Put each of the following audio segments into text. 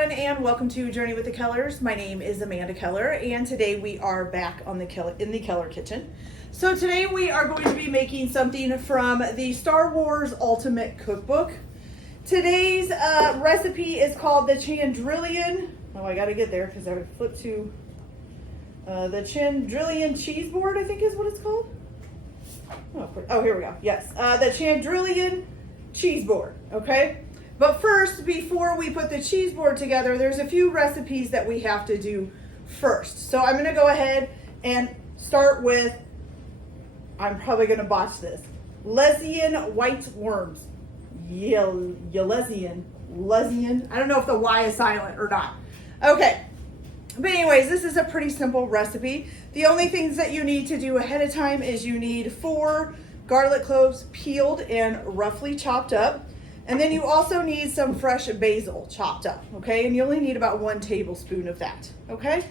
everyone, and welcome to Journey with the Kellers. My name is Amanda Keller, and today we are back on in the Keller kitchen. So today we are going to be making something from the Star Wars Ultimate Cookbook. Today's recipe is called the Chandrila. Oh, I gotta get there because I would flip to the Chandrila Cheese Board, I think is what it's called. Oh, here we go. Yes, the Chandrila Cheese Board. Okay. But first, before we put the cheese board together, there's a few recipes that we have to do first. So I'm gonna go ahead and start with, I'm probably gonna botch this, Lesian white worms. Lesian. I don't know if the Y is silent or not. Okay, but anyways, this is a pretty simple recipe. The only things that you need to do ahead of time is you need 4 garlic cloves peeled and roughly chopped up. And then you also need some fresh basil chopped up, okay? And you only need about 1 tablespoon of that, okay?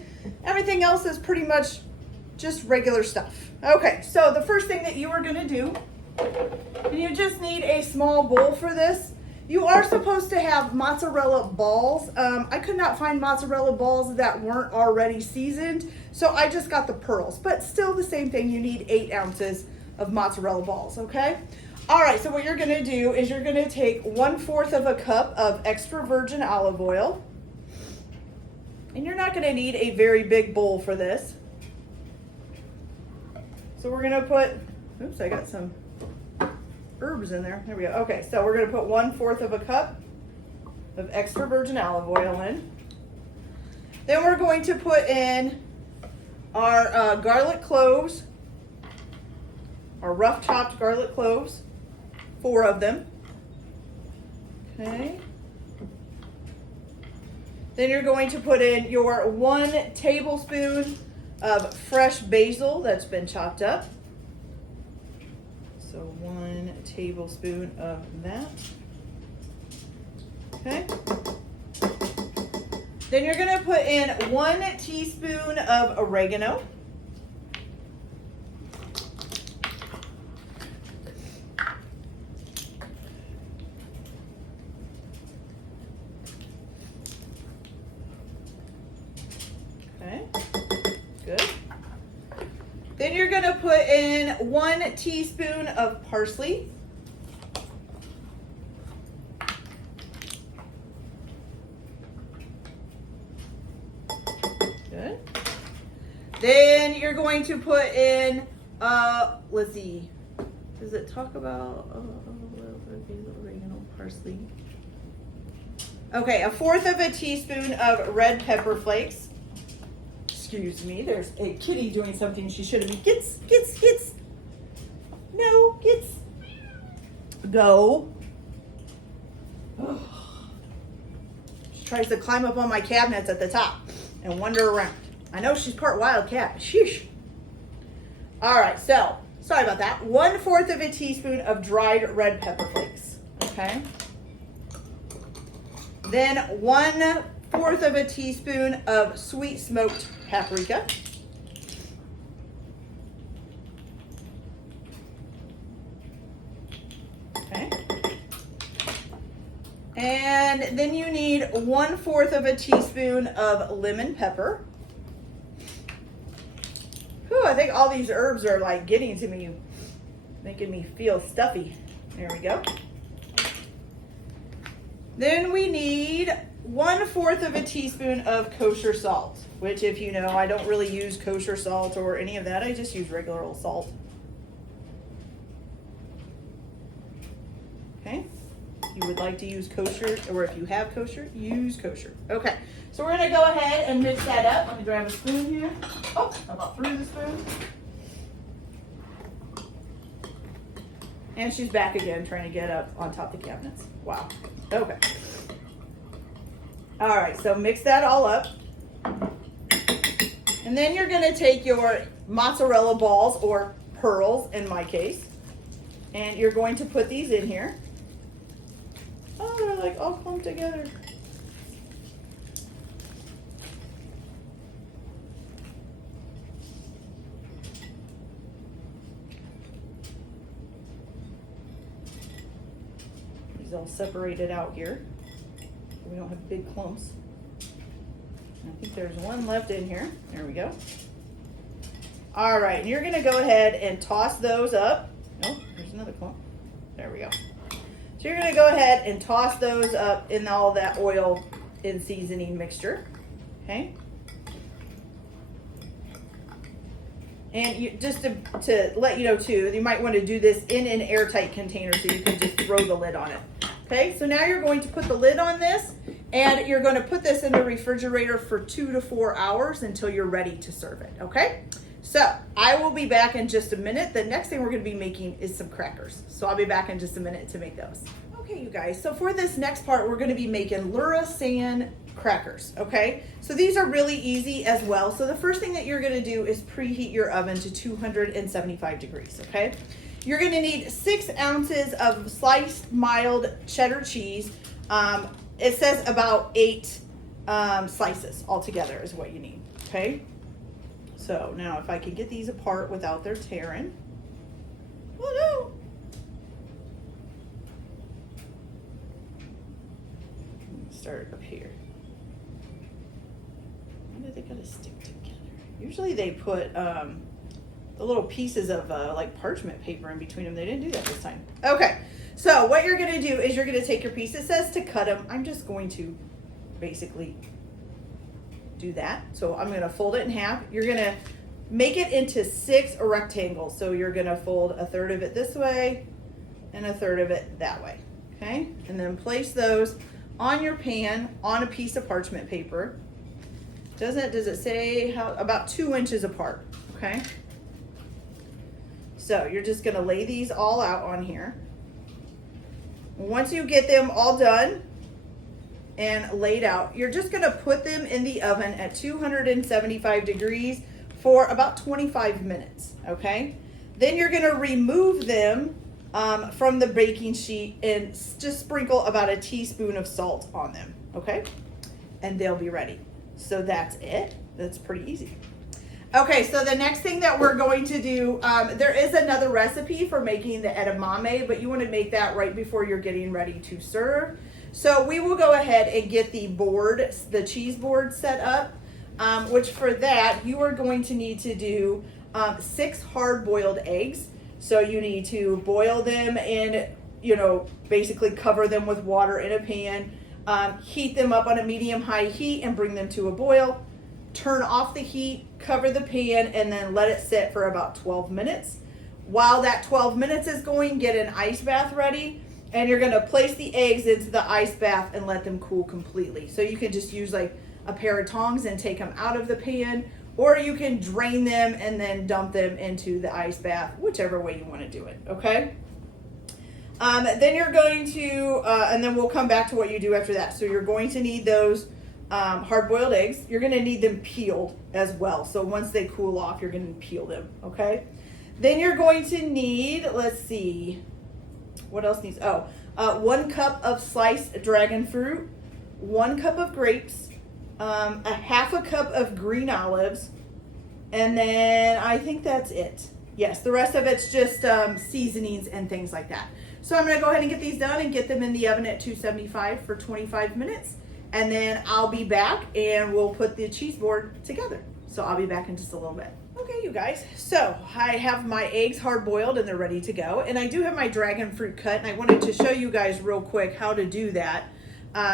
Everything else is pretty much just regular stuff. Okay, so the first thing that you are gonna do, you just need a small bowl for this. You are supposed to have mozzarella balls. I could not find mozzarella balls that weren't already seasoned, so I just got the pearls. But still the same thing, you need 8 ounces of mozzarella balls, okay? All right, so what you're gonna do is you're gonna take 1/4 of a cup of extra virgin olive oil. And you're not gonna need a very big bowl for this. So we're gonna put, oops, I got some herbs in there. There we go. Okay, so we're gonna put 1/4 of a cup of extra virgin olive oil in. Then we're going to put in our garlic cloves, our rough chopped garlic cloves. 4 of them. Okay. Then you're going to put in your 1 tablespoon of fresh basil that's been chopped up. So 1 tablespoon of that. Okay. Then you're going to put in 1 teaspoon of oregano. Okay, good. Then you're gonna put in 1 teaspoon of parsley. Good. Then you're going to put in, let's see, does it talk about, oregano, parsley? Okay, 1/4 of a teaspoon of red pepper flakes. Excuse me, there's a kitty doing something she shouldn't be. Gets. No, gets. Go. Oh. She tries to climb up on my cabinets at the top and wander around. I know she's part wild cat, but sheesh. All right, so, sorry about that. 1/4 of a teaspoon of dried red pepper flakes, okay? Then 1/4 of a teaspoon of sweet smoked paprika. Okay. And then you need 1/4 of a teaspoon of lemon pepper. Whew, I think all these herbs are like getting to me, making me feel stuffy. There we go. Then we need 1/4 of a teaspoon of kosher salt, which, if you know, I don't really use kosher salt or any of that. I just use regular old salt. Okay. If you would like to use kosher, or if you have kosher, use kosher. Okay. So we're going to go ahead and mix that up. Let me grab a spoon here. Oh, I about threw the spoon. And she's back again, trying to get up on top of the cabinets. Wow. Okay. All right, so mix that all up. And then you're gonna take your mozzarella balls, or pearls in my case, and you're going to put these in here. Oh, they're like all clumped together. These all separated out here. We don't have big clumps. I think there's one left in here. There we go. All right, and you're gonna go ahead and toss those up. Oh, there's another clump. There we go. So you're gonna go ahead and toss those up in all that oil and seasoning mixture, okay? And you, just to let you know too, you might want to do this in an airtight container so you can just throw the lid on it. Okay, so now you're going to put the lid on this and you're going to put this in the refrigerator for 2 to 4 hours until you're ready to serve it, okay? So I will be back in just a minute. The next thing we're going to be making is some crackers. So I'll be back in just a minute to make those. Okay, you guys, so for this next part, we're going to be making Lurasan crackers, okay? So these are really easy as well. So the first thing that you're going to do is preheat your oven to 275 degrees, okay? You're going to need 6 ounces of sliced mild cheddar cheese. It says about 8 slices altogether is what you need, okay? So now if I can get these apart without their tearing. Oh no! Start up here. Why do they gotta stick together? Usually they put the little pieces of like parchment paper in between them. They didn't do that this time. Okay, so what you're gonna do is you're gonna take your piece. It says to cut them. I'm just going to basically do that. So I'm gonna fold it in half. You're gonna make it into 6 rectangles. So you're gonna fold a third of it this way and a third of it that way. Okay, and then place those on your pan on a piece of parchment paper. Does it say how? About 2 inches apart, okay? So you're just gonna lay these all out on here. Once you get them all done and laid out, you're just gonna put them in the oven at 275 degrees for about 25 minutes, okay? Then you're gonna remove them from the baking sheet and just sprinkle about a teaspoon of salt on them, okay? And they'll be ready. So that's it. That's pretty easy. Okay, so the next thing that we're going to do, there is another recipe for making the edamame, but you want to make that right before you're getting ready to serve. So we will go ahead and get the board, the cheese board set up, which for that, you are going to need to do 6 hard-boiled eggs. So you need to boil them in, basically cover them with water in a pan, heat them up on a medium-high heat and bring them to a boil. Turn off the heat, cover the pan, and then let it sit for about 12 minutes. While that 12 minutes is going, get an ice bath ready, and you're gonna place the eggs into the ice bath and let them cool completely. So you can just use like a pair of tongs and take them out of the pan, or you can drain them and then dump them into the ice bath, whichever way you wanna do it, okay? Then you're going to, and then we'll come back to what you do after that. So you're going to need those hard-boiled eggs. You're going to need them peeled as well. So once they cool off, you're going to peel them, okay? Then you're going to need, let's see, what else needs, 1 cup of sliced dragon fruit, 1 cup of grapes, a 1/2 cup of green olives, and then I think that's it. Yes, the rest of it's just seasonings and things like that. So I'm gonna go ahead and get these done and get them in the oven at 275 for 25 minutes. And then I'll be back and we'll put the cheese board together. So I'll be back in just a little bit. Okay, you guys, so I have my eggs hard boiled and they're ready to go. And I do have my dragon fruit cut, and I wanted to show you guys real quick how to do that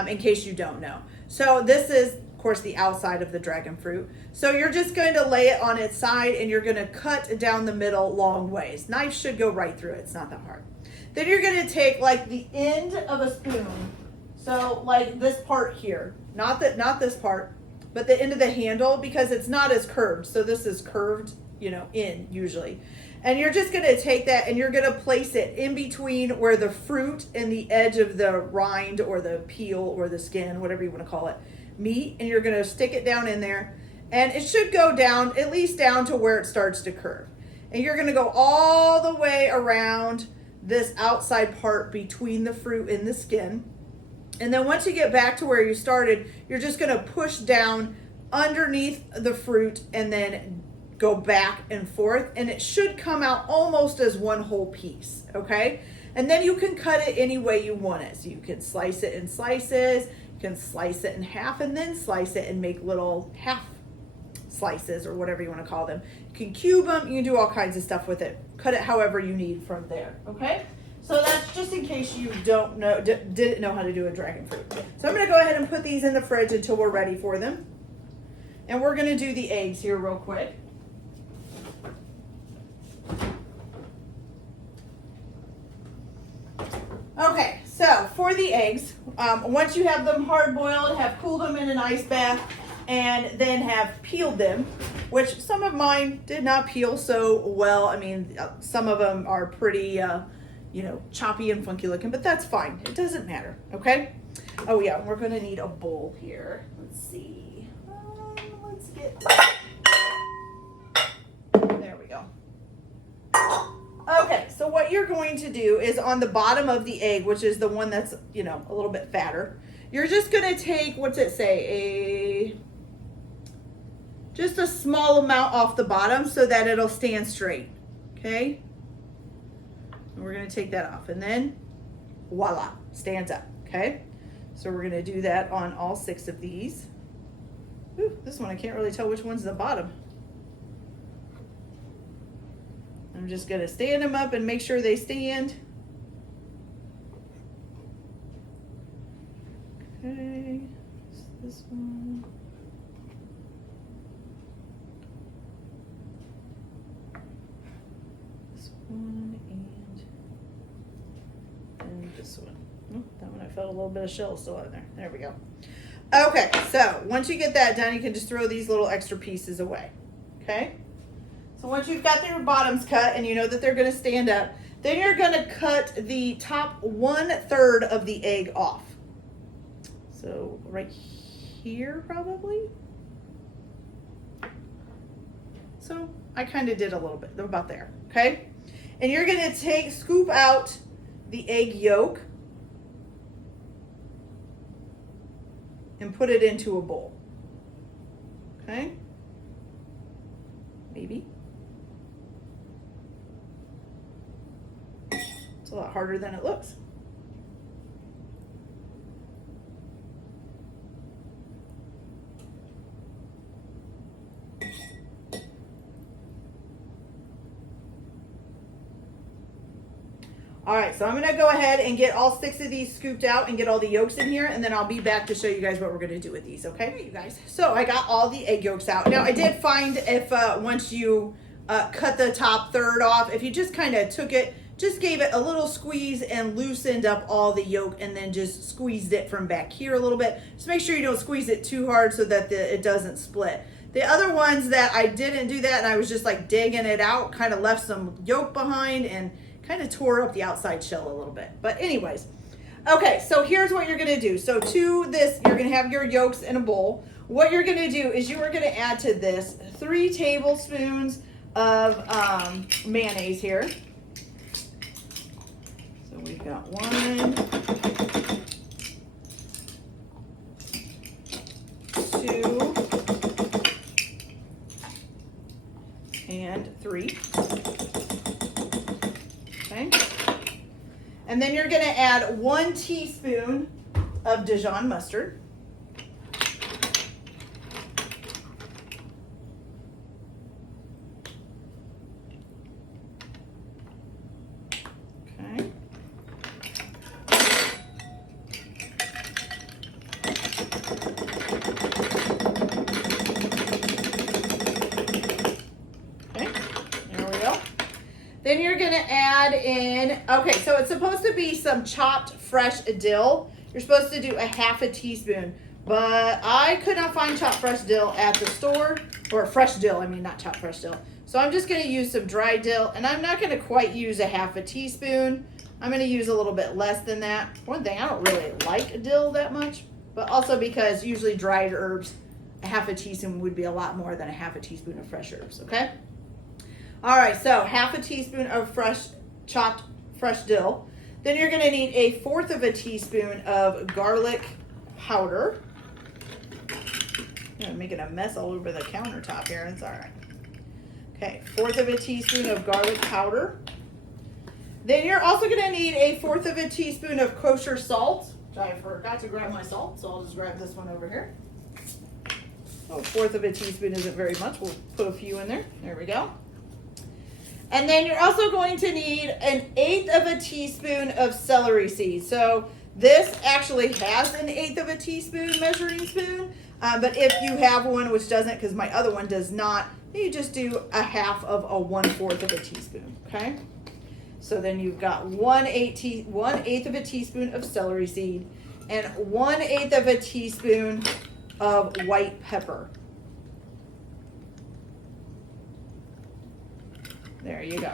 in case you don't know. So this is, of course, the outside of the dragon fruit. So you're just going to lay it on its side and you're gonna cut down the middle long ways. Knife should go right through it, it's not that hard. Then you're gonna take like the end of a spoon, so like this part here, not this part, but the end of the handle, because it's not as curved. So this is curved, in usually. And you're just gonna take that and you're gonna place it in between where the fruit and the edge of the rind or the peel or the skin, whatever you wanna call it, meet. And you're gonna stick it down in there. And it should go down, at least down to where it starts to curve. And you're gonna go all the way around this outside part between the fruit and the skin. And then once you get back to where you started, you're just gonna push down underneath the fruit and then go back and forth. And it should come out almost as one whole piece, okay? And then you can cut it any way you want it. So you can slice it in slices, you can slice it in half and then slice it and make little half slices or whatever you want to call them. You can cube them, you can do all kinds of stuff with it. Cut it however you need from there, okay? So that's just in case you don't know, didn't know how to do a dragon fruit. So I'm gonna go ahead and put these in the fridge until we're ready for them. And we're gonna do the eggs here real quick. Okay, so for the eggs, once you have them hard boiled, have cooled them in an ice bath, and then have peeled them, which some of mine did not peel so well. I mean, some of them are pretty, you know, choppy and funky looking, but that's fine. It doesn't matter, okay? Oh yeah, we're gonna need a bowl here. Let's see. Let's get, there we go. Okay, so what you're going to do is on the bottom of the egg, which is the one that's, you know, a little bit fatter, you're just gonna take, what's it say, just a small amount off the bottom so that it'll stand straight, okay? And we're gonna take that off and then voila, stands up, okay? So we're gonna do that on all 6 of these. Ooh, this one I can't really tell which one's the bottom. I'm just gonna stand them up and make sure they stand. Okay, this one. This one and this one. Oh, that one I felt a little bit of shell still in there. There we go. Okay, so once you get that done, you can just throw these little extra pieces away, okay? So once you've got your bottoms cut and you know that they're gonna stand up, then you're gonna cut the top 1/3 of the egg off. So right here probably. So I kind of did a little bit, about there, okay? And you're gonna scoop out the egg yolk and put it into a bowl, okay? Maybe. It's a lot harder than it looks. All right, so I'm gonna go ahead and get all 6 of these scooped out and get all the yolks in here, and then I'll be back to show you guys what we're gonna do with these, okay, you guys? So I got all the egg yolks out. Now I did find if once you cut the top 1/3 off, if you just kind of took it, just gave it a little squeeze and loosened up all the yolk and then just squeezed it from back here a little bit. Just make sure you don't squeeze it too hard so that it doesn't split. The other ones that I didn't do that and I was just like digging it out, kind of left some yolk behind and kind of tore up the outside shell a little bit. But anyways, okay, so here's what you're gonna do. So to this, you're gonna have your yolks in a bowl. What you're gonna do is you are gonna add to this 3 tablespoons of mayonnaise here. So we've got 1, 2, and 3. Okay. And then you're going to add 1 teaspoon of Dijon mustard. Okay. Then you're gonna add in, okay, so it's supposed to be some chopped fresh dill. You're supposed to do 1/2 teaspoon, but I could not find chopped fresh dill at the store, or fresh dill, I mean not chopped fresh dill. So I'm just gonna use some dry dill, and I'm not gonna quite use 1/2 teaspoon. I'm gonna use a little bit less than that. One thing, I don't really like dill that much, but also because usually dried herbs, 1/2 teaspoon would be a lot more than 1/2 teaspoon of fresh herbs, okay? All right, so 1/2 teaspoon of chopped fresh dill. Then you're gonna need 1/4 teaspoon of garlic powder. I'm making a mess all over the countertop here, it's all right. Okay, 1/4 teaspoon of garlic powder. Then you're also gonna need 1/4 teaspoon of kosher salt. I forgot to grab my salt, so I'll just grab this one over here. Oh, 1/4 of a teaspoon isn't very much. We'll put a few in there. There we go. And then you're also going to need 1/8 of a teaspoon of celery seeds. So this actually has 1/8 of a teaspoon measuring spoon, but if you have one which doesn't, because my other one does not, you just do 1/2 of a 1/4 of a teaspoon, okay? So then you've got 1/8 of a teaspoon of celery seed and 1/8 of a teaspoon of white pepper. There you go.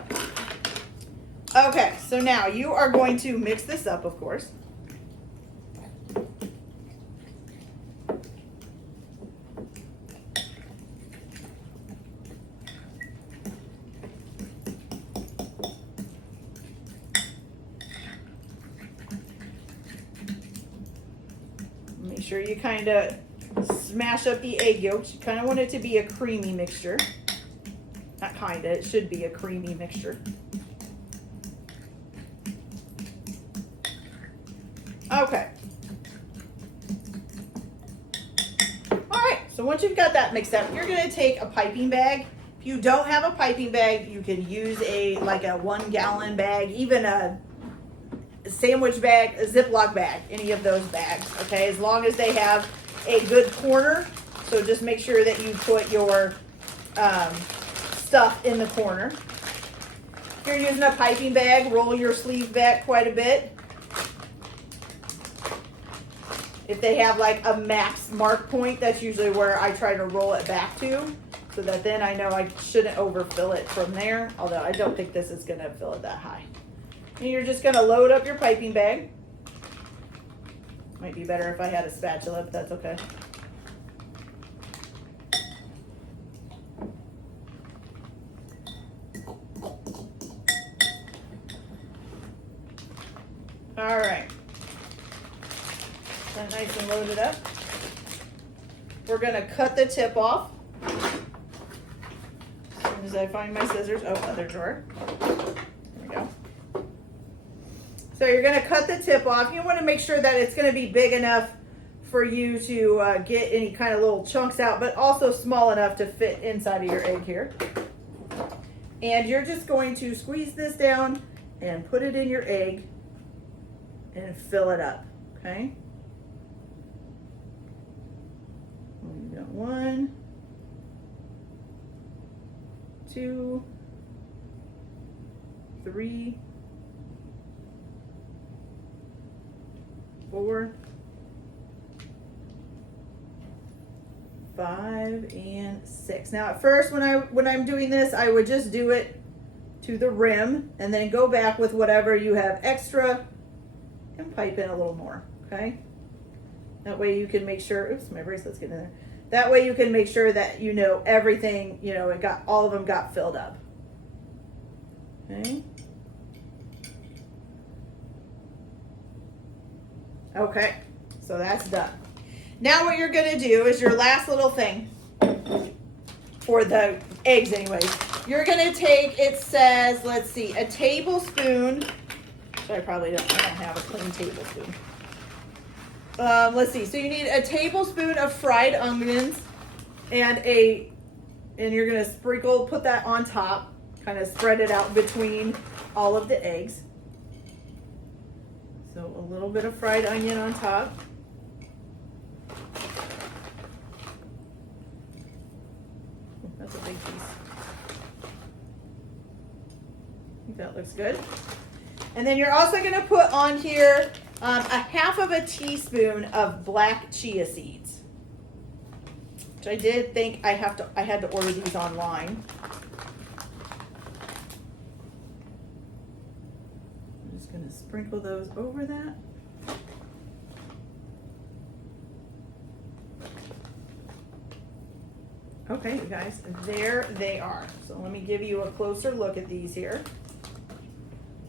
Okay, so now you are going to mix this up, of course. Make sure you kind of smash up the egg yolks. You kind of want it to be a creamy mixture. Not kind of, it should be a creamy mixture. Okay. All right, so once you've got that mixed up, you're gonna take a piping bag. If you don't have a piping bag, you can use like a 1 gallon bag, even a sandwich bag, a Ziploc bag, any of those bags, okay? As long as they have a good corner. So just make sure that you put your stuff in the corner. If you're using a piping bag, roll your sleeve back quite a bit. If they have like a max mark point, that's usually where I try to roll it back to, so that then I know I shouldn't overfill it from there, although I don't think this is gonna fill it that high. And you're just gonna load up your piping bag. Might be better if I had a spatula, but that's okay. All right. That nice and loaded up. We're gonna cut the tip off. As soon as I find my scissors. Oh, other drawer. There we go. So you're gonna cut the tip off. You wanna make sure that it's gonna be big enough for you to get any kind of little chunks out, but also small enough to fit inside of your egg here. And you're just going to squeeze this down and put it in your egg and fill it up, okay? We've got 1, 2, 3, 4, 5, and 6. Now at first when I'm doing this, I would just do it to the rim and then go back with whatever you have extra and pipe in a little more, okay? That way you can make sure, oops, my bracelet's getting in there. That way you can make sure that you know everything, you know, all of them got filled up. Okay. Okay, so that's done. Now what you're gonna do is your last little thing, for the eggs anyways. You're gonna take, it says, let's see, a tablespoon. I don't have a clean tablespoon. Let's see, so you need a tablespoon of fried onions and you're gonna put that on top, kind of spread it out between all of the eggs. So a little bit of fried onion on top. That's a big piece. I think that looks good. And then you're also gonna put on here a 1/2 of a teaspoon of black chia seeds, which I did think I had to order these online. I'm just gonna sprinkle those over that. Okay, you guys, there they are. So let me give you a closer look at these here.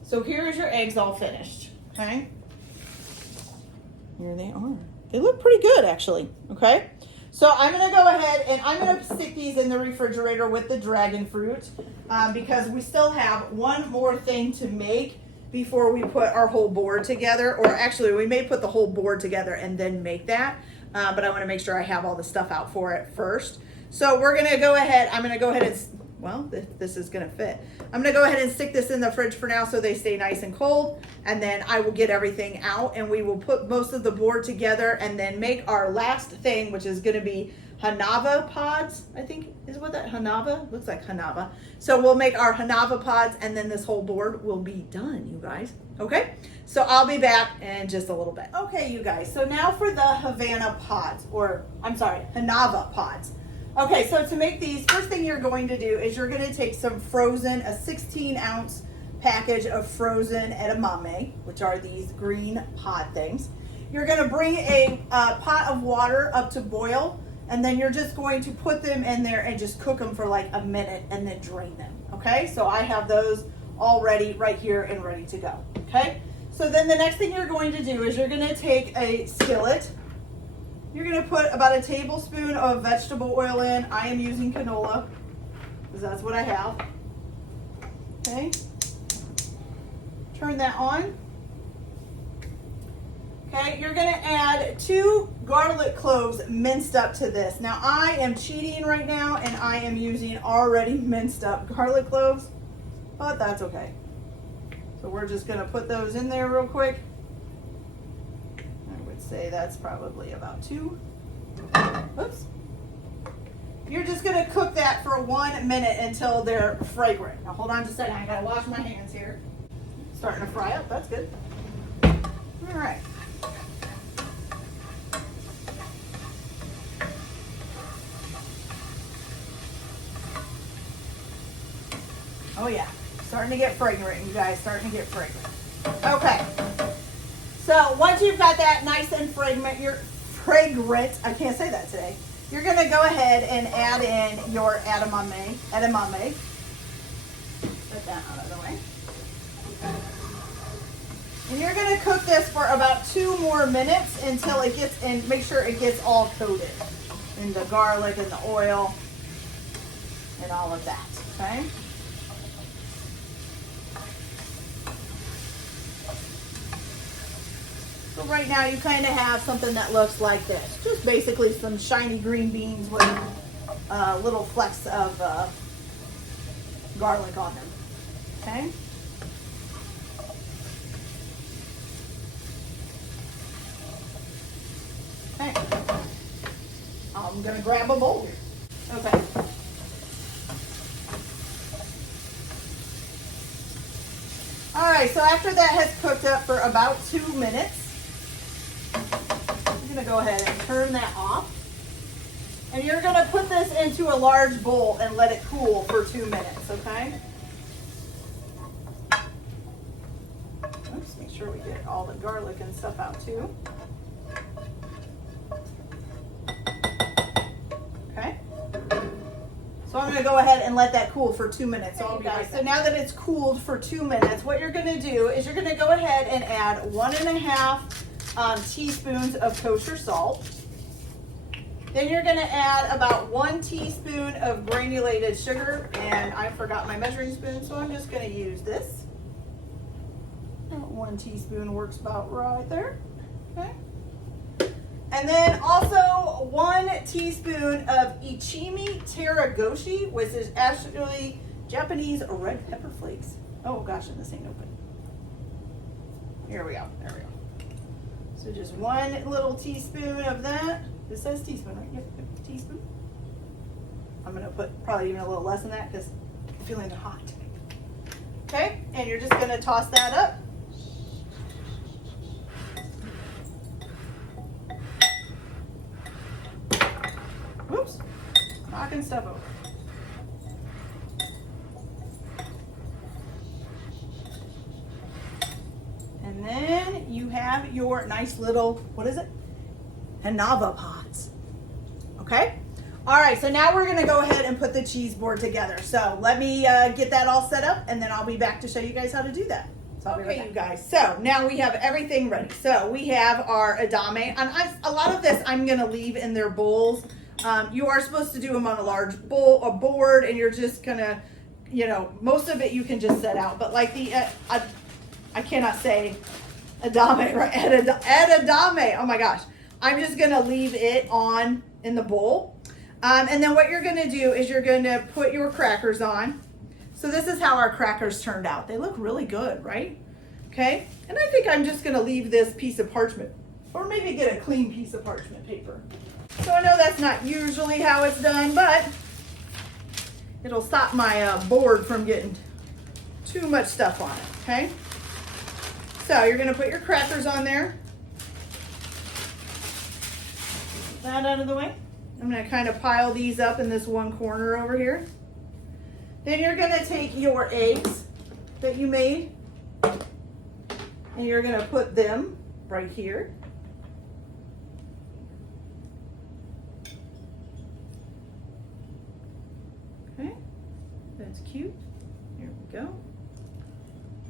So here's your eggs all finished, okay? Here they are. They look pretty good, actually, okay? So I'm gonna go ahead and I'm gonna stick these in the refrigerator with the dragon fruit because we still have one more thing to make before we put our whole board together, or actually we may put the whole board together and then make that, but I want to make sure I have all the stuff out for it first. So we're going to go ahead, I'm going to go ahead and, well, this is going to fit. I'm going to go ahead and stick this in the fridge for now so they stay nice and cold, and then I will get everything out and we will put most of the board together and then make our last thing, which is going to be Hanava pods, I think is what that, Hanava? Looks like Hanava. So we'll make our Hanava pods and then this whole board will be done, you guys. Okay, so I'll be back in just a little bit. Okay, you guys, so now for the Havana pods, or I'm sorry, Hanava pods. Okay, so to make these, first thing you're going to do is you're going to take some frozen, a 16-ounce package of frozen edamame, which are these green pod things. You're going to bring a pot of water up to boil, and then you're just going to put them in there and just cook them for like a minute and then drain them. Okay, so I have those all ready right here and ready to go. Okay, so then the next thing you're going to do is you're going to take a skillet. You're going to put about a tablespoon of vegetable oil in. I am using canola because that's what I have. Okay, turn that on. Okay, you're going to add 2 garlic cloves minced up to this. Now I am cheating right now and I am using already minced up garlic cloves, but that's okay. So we're just going to put those in there real quick. I would say that's probably about 2. Oops. You're just going to cook that for 1 minute until they're fragrant. Now hold on just a second, I got to wash my hands here. Starting to fry up, that's good. All right. Oh yeah, starting to get fragrant, you guys, starting to get fragrant. Okay, so once you've got that nice and fragrant, I can't say that today. You're gonna go ahead and add in your edamame. Put that out of the way. And you're gonna cook this for about 2 more minutes until it gets, and make sure it gets all coated in the garlic and the oil and all of that, okay? So right now you kind of have something that looks like this. Just basically some shiny green beans with little flecks of garlic on them. Okay? Okay. I'm going to grab a bowl here. Okay. All right, so after that has cooked up for about 2 minutes, I'm going to go ahead and turn that off. And you're going to put this into a large bowl and let it cool for 2 minutes, okay? Let's make sure we get all the garlic and stuff out too. Okay. So I'm going to go ahead and let that cool for 2 minutes. So, so now that it's cooled for 2 minutes, what you're going to do is you're going to go ahead and add 1.5 teaspoons of kosher salt. Then you're going to add about 1 teaspoon of granulated sugar, and I forgot my measuring spoon, so I'm just going to use this. 1 teaspoon works about right there. Okay. And then also 1 teaspoon of ichimi taragoshi, which is actually Japanese red pepper flakes. Oh gosh, and this ain't open. Here we go, there we go. So just 1 little teaspoon of that. This says teaspoon, right? Yep, teaspoon. I'm gonna put probably even a little less than that because I'm feeling hot. Okay, and you're just gonna toss that up. Whoops, knocking stuff over. And then you have your nice little, what is it? Hanava pods. Okay? All right, so now we're gonna go ahead and put the cheese board together. So let me get that all set up and then I'll be back to show you guys how to do that. So okay, you guys, so now we have everything ready. So we have our edamame, and a lot of this I'm gonna leave in their bowls. You are supposed to do them on a large board, and you're just gonna, you know, most of it you can just set out. But like the I cannot say edamame, right? Edamame. Oh my gosh. I'm just gonna leave it on in the bowl. And then what you're gonna do is you're gonna put your crackers on. So this is how our crackers turned out. They look really good, right? Okay, and I think I'm just gonna leave this piece of parchment, or maybe get a clean piece of parchment paper. So I know that's not usually how it's done, but it'll stop my board from getting too much stuff on it, okay? So you're gonna put your crackers on there. Get that out of the way. I'm gonna kind of pile these up in this one corner over here. Then you're gonna take your eggs that you made and you're gonna put them right here. Okay, that's cute. Here we go.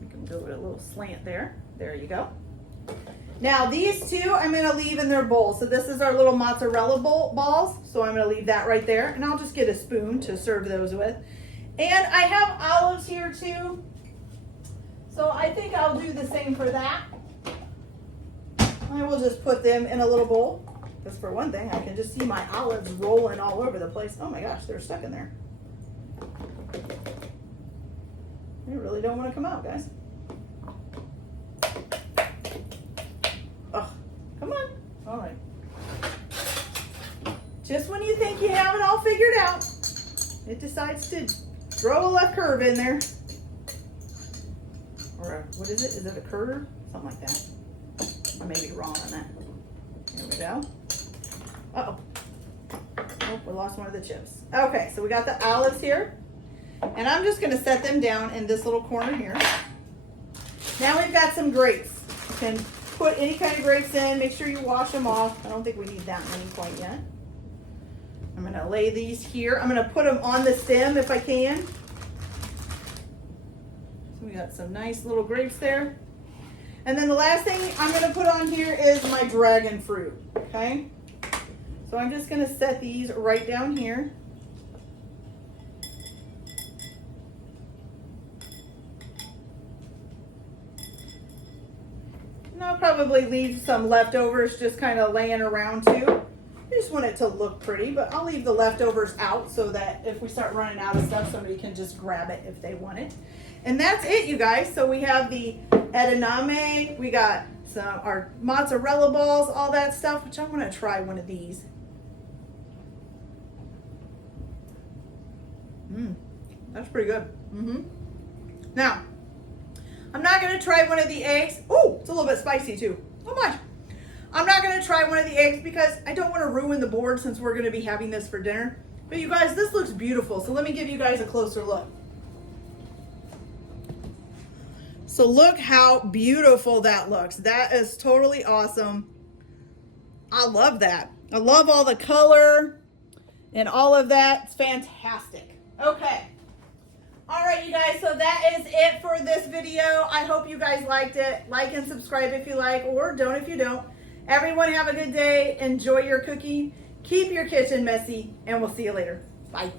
We can go with a little slant there. There you go. Now these two I'm gonna leave in their bowl. So this is our little mozzarella balls. So I'm gonna leave that right there, and I'll just get a spoon to serve those with. And I have olives here too. So I think I'll do the same for that. I will just put them in a little bowl. Because for one thing, I can just see my olives rolling all over the place. Oh my gosh, they're stuck in there. They really don't want to come out, guys. Oh, come on. All right. Just when you think you have it all figured out, it decides to throw a left curve in there. Or what is it? Is it a curve? Something like that. I may be wrong on that. There we go. Uh-oh. Oh, we lost one of the chips. Okay, so we got the olives here. And I'm just gonna set them down in this little corner here. Now we've got some grapes. You can put any kind of grapes in. Make sure you wash them off. I don't think we need that many quite yet. I'm gonna lay these here. I'm gonna put them on the stem if I can. So we got some nice little grapes there. And then the last thing I'm gonna put on here is my dragon fruit, okay? So I'm just gonna set these right down here. And I'll probably leave some leftovers just kind of laying around too. I just want it to look pretty, but I'll leave the leftovers out so that if we start running out of stuff, somebody can just grab it if they want it. And that's it, you guys. So we have the edamame, we got our mozzarella balls, all that stuff, which I want to try one of these. That's pretty good. Now, I'm not going to try one of the eggs. Oh, it's a little bit spicy too. Oh my. I'm not going to try one of the eggs because I don't want to ruin the board since we're going to be having this for dinner. But you guys, this looks beautiful. So let me give you guys a closer look. So look how beautiful that looks. That is totally awesome. I love that. I love all the color and all of that. It's fantastic. Okay. All right, you guys, so that is it for this video. I hope you guys liked it. Like and subscribe if you like, or don't if you don't. Everyone have a good day. Enjoy your cooking. Keep your kitchen messy, and we'll see you later. Bye.